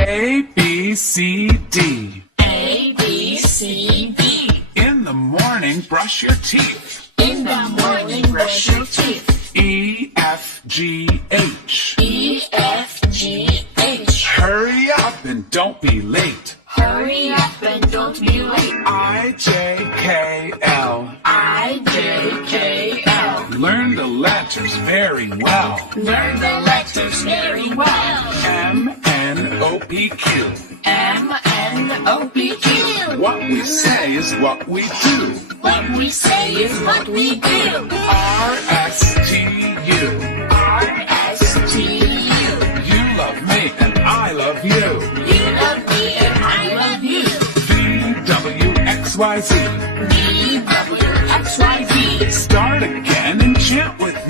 A, B, C, D. A, B, C, D. In the morning, brush your teeth. In the morning, brush your teeth. E, F, G, H. E, F, G, H. Hurry up and don't be late. Hurry up and don't be late. I, J, K, L. I, J, K, L. Learn the letters very well. Learn the letters very well. M, N, O, P, Q. M, N, O, P, Q. What we say is what we do. What we say is what we do. R, S, T, U. R, S, T, U. You love me and I love you. You love me and I love you. V, W, X, Y, Z. V, W, X, Y, Z. Start again and chant with me.